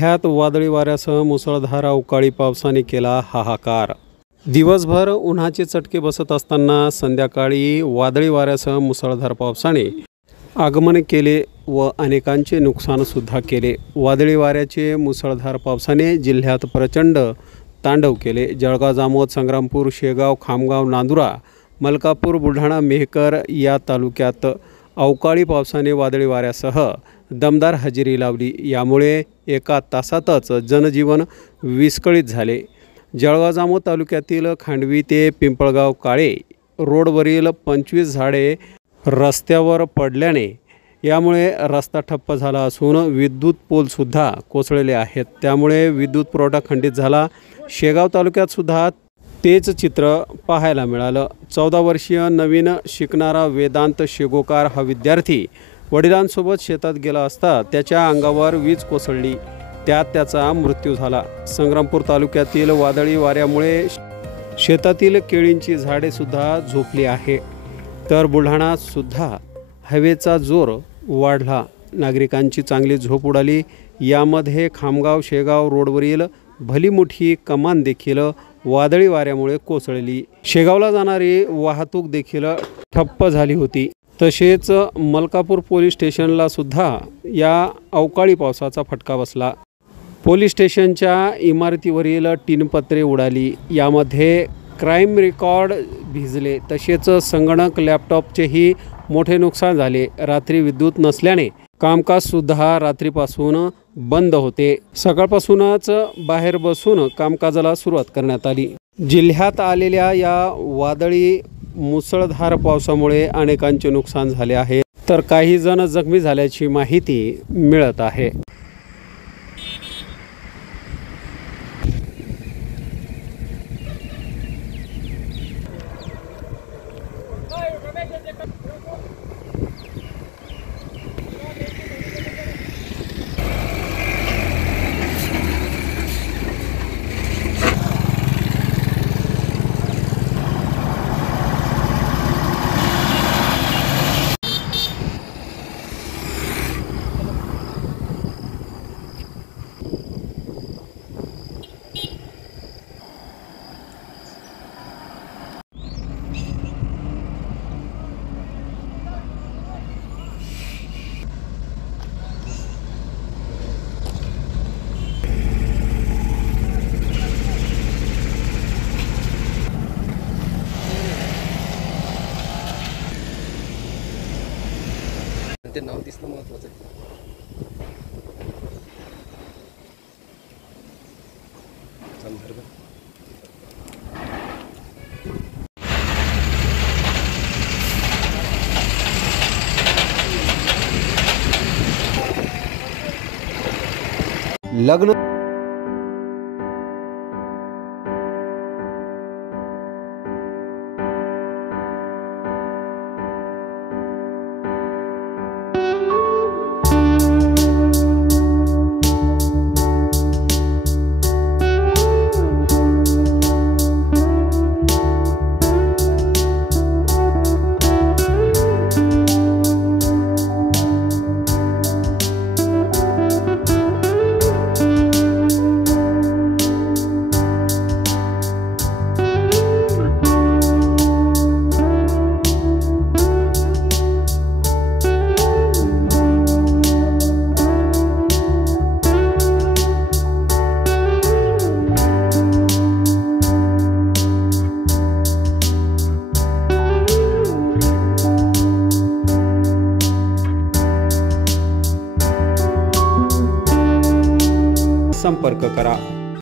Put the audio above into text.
जिल्ह्यात वादळी वाऱ्यासह मुसळधार अवकाळी पावसाने केला हाहाकार। दिवसभर उन्हाचे चटके बसत असताना संध्याकाळी वादळी वाऱ्यासह मुसळधार पावसाने आगमन केले व अनेकांचे नुकसान सुद्धा केले। वादळी वाऱ्याचे मुसळधार पावसाने जिल्ह्यात प्रचंड तांडव केले। जळगाव, जामोद, संग्रामपूर, शेगाव, खामगाव, नांदुरा, मलकापूर, बुलढाणा, मेहकर या तालुक्यात अवकाळी पावसाने वादळी वाऱ्यासह दमदार हजेरी लावली। यामुळे एका तासातच जनजीवन विस्कळीत झाले। जळगाव जामोद तालुक्यातील खांडवी ते पिंपळगाव काळे रोडवरील 25 झाडे रस्त्यावर पडल्याने यामुळे रस्ता ठप्प झाला असून विद्युत पोलसुद्धा कोसळले आहेत। त्यामुळे विद्युत पुरवठा खंडित झाला। शेगाव तालुक्यात सुद्धा तेच चित्र पाहायला मिळालं। 14 वर्षीय नवीन शिकणारा वेदांत शेगोकार हा विद्यार्थी वडिलांसोबत शेतात गेला असता त्याच्या अंगावर वीज कोसळली, त्यात त्याचा मृत्यू झाला। संग्रामपूर तालुक्यातील वादळी वाऱ्यामुळे शेतातील केळींची झाडे सुद्धा झोपली आहे, तर बुलढाणात सुद्धा हवेचा जोर वाढला, नागरिकांची चांगली झोप उडाली। यामध्ये खामगाव शेगाव रोडवरील भली मोठी कमान देखील वादळी वाऱ्यामुळे कोसळली। शेगावला जाणारी वाहतूक देखील ठप्प झाली होती। तसेच मलकापूर पोलीस स्टेशनला सुद्धा या अवकाळी पावसाचा फटका बसला। पोलीस स्टेशनच्या इमारतीवरील टीनपत्रे उडाली, यामध्ये क्राईम रेकॉर्ड भिजले। तसेच संगणक, लॅपटॉपचेही मोठे नुकसान झाले। रात्री विद्युत नसल्याने कामकाजसुद्धा रात्रीपासून बंद होते। सकाळपासूनच बाहेर बसून कामकाजाला सुरुवात करण्यात आली। जिल्ह्यात आलेल्या या वादळी मुसळधार पावसामुळे अनेकांचे नुकसान झाले आहे, तर काही जण जखमी झाल्याची माहिती मिळत आहे। ते नाव दिसणं महत्त्वाचं आहे। संदर्भ लग्न संपर्क करा।